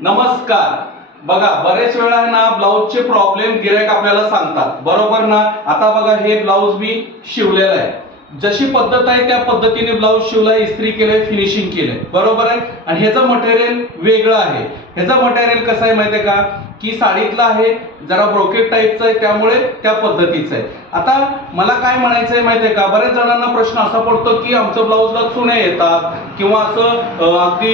नमस्कार. बघा, बरेच वेळा आहे ना ब्लाऊजचे प्रॉब्लेम गिराईक आपल्याला सांगतात, बरोबर ना. आता बघा, हे ब्लाऊज मी शिवलेलं आहे, जशी पद्धत आहे त्या पद्धतीने ब्लाऊज शिवलाय, इस्त्री केलंय, फिनिशिंग केलंय, बरोबर आहे. आणि ह्याचं मटेरियल वेगळं आहे. ह्याचं मटेरियल कसं आहे माहितीये का, की साडीतलं आहे, जरा ब्रोकेट टाईपचं आहे, त्यामुळे त्या पद्धतीचं आहे. आता मला काय म्हणायचंय माहितीये का, बऱ्याच जणांना प्रश्न असा पडतो की आमचं ब्लाऊजला चुण्या येतात किंवा असं अगदी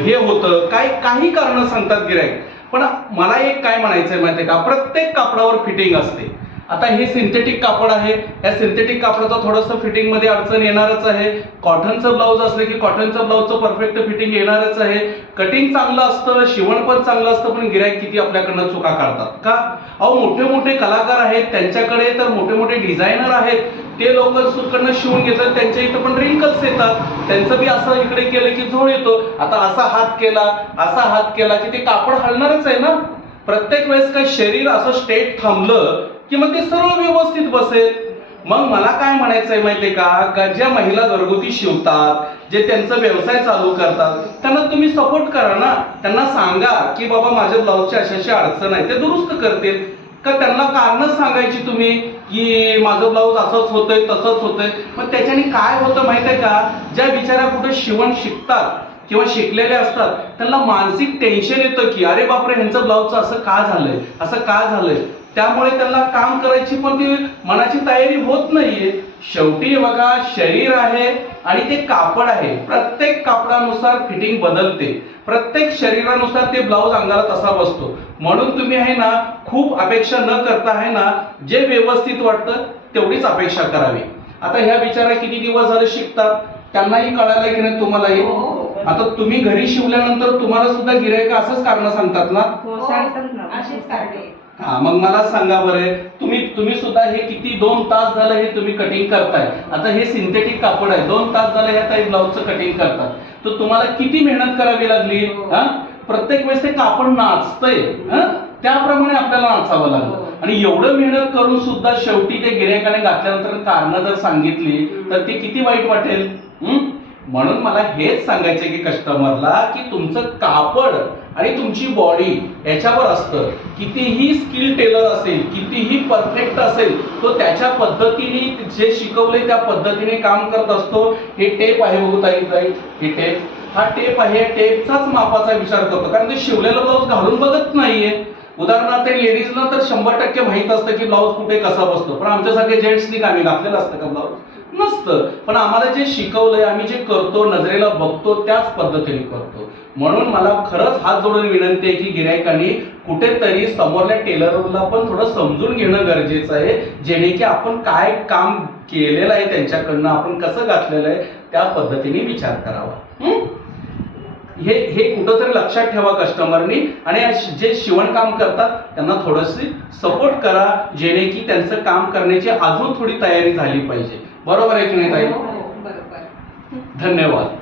हे होतं, काही कारण सांगतात गिराईक. पण मला एक काय म्हणायचंय माहितीये का, प्रत्येक कापडावर फिटिंग असते. आता हे सिंथेटिक कापड आहे, या सिंथेटिक कापडाचं थोडंसं फिटिंग मध्ये अडचण येणारच आहे. कॉटनचं ब्लाऊज असलं की कॉटनचं ब्लाऊजचं परफेक्ट फिटिंग येणारच आहे. कटिंग चांगलं असतं, शिवण पण चांगलं असतं, पण गिराईक किती आपल्याकडनं चुका काढतात का. अहो, मोठे मोठे कलाकार आहेत, त्यांच्याकडे तर मोठे मोठे डिझायनर आहेत, ते लोक कडनं शिवून घेतात, त्यांच्या इथं पण रिंकल्स येतात. त्यांचं बी असं इकडे केलं की झोळ येतो. आता असा हात केला की ते कापड हलणारच आहे ना. प्रत्येक वेळेस काय शरीर असं स्ट्रेट थांबलं की मग ते सरळ व्यवस्थित बसेल. मग मला काय म्हणायचंय माहितीये का, ज्या महिला घरगुती शिवतात, जे त्यांचा व्यवसाय चालू करतात, त्यांना तुम्ही सपोर्ट करा ना. त्यांना सांगा की बाबा माझ्या ब्लाऊजची अशी अडचण आहे, ते दुरुस्त करतील. का त्यांना कारणच सांगायची तुम्ही की माझं ब्लाऊज असंच होतंय तसंच होतंय. मग त्याच्याने काय होतं माहितीये का, ज्या बिचाऱ्या कुठे शिवण शिकतात किंवा शिकलेले असतात, त्यांना मानसिक टेन्शन येतं की अरे बापरे, ह्यांचं ब्लाऊजचं असं का झालंय. त्यामुळे त्यांना काम करायची पण ती मनाची तयारी होत नाहीये. शेवटी बघा, शरीर आहे आणि ते कापड आहे, प्रत्येक कापडानुसार फिटिंग बदलते, प्रत्येक शरीरानुसार ते ब्लाऊज अंगाला तसा बसतो. म्हणून तुम्ही आहे ना, खूप अपेक्षा न करता आहे ना, जे व्यवस्थित वाटतं तेवढीच अपेक्षा करावी. आता ह्या बिचारा किती दिवस झाले शिकतात, त्यांनाही कळायला की नाही तुम्हालाही. आता तुम्ही घरी शिवल्यानंतर तुम्हाला सुद्धा गिराईक असंच कारण सांगतात ना. हा, मग मला सांगा बरं, तुम्ही सुद्धा हे किती 2 तास झालं हे तुम्ही कटिंग करताय. आता हे सिंथेटिक कापड आहे, 2 तास झालं ह्या ताई ब्लाऊजचं कटिंग करतात, तर तुम्हाला किती मेहनत करावी लागली. प्रत्येक वेळेस ते कापड नाचतंय, त्याप्रमाणे आपल्याला नाचावं लागलं. आणि एवढं मेहनत करून सुद्धा शेवटी ते गिरायकाने घातल्यानंतर कारण जर सांगितली तर ते किती वाईट वाटेल. म्हणून मला हेच सांगायचं की कस्टमरला, की तुमचं कापड आणि तुमची बॉडी याच्यावर असतं. कितीही स्किल टेलर असेल, कितीही परफेक्ट असेल, तो त्याच्या पद्धतीने जे शिकवले त्या पद्धतीने काम करत असतो. हे टेप आहे बघू ताई, हे टेप, हा टेप आहे, टेपचाच मापाचा विचार करतो, कारण ते शिवलेलं ब्लाऊज घालून बघत नाहीये. उदाहरणार्थ लेडीजला तर 100% माहित असतं की ब्लाऊज कुठे कसा बसतो, पण आमच्यासारखे जेंट्सनी आम्ही घातलेलं असतं का ब्लाऊज? नसतं. पण आम्हाला जे शिकवलंय, आम्ही जे करतो, नजरेला बघतो त्याच पद्धतीने करतो. म्हणून मला खरंच हात जोडून विनंती आहे की गिरायकांनी कुठेतरी समोरल्या टेलरला पण थोडं समजून घेणं गरजेचं आहे, जेणे की आपण काय काम केलेलं आहे त्यांच्याकडनं, आपण कसं घातलेलं आहे त्या पद्धतीने विचार करावा. हे कुठंतरी लक्षात ठेवा कस्टमरनी. आणि जे शिवणकाम करतात त्यांना थोडंसं सपोर्ट करा, जेणे की त्यांचं काम करण्याची अजून थोडी तयारी झाली पाहिजे. बरोबर आहे की नाही ताई? धन्यवाद.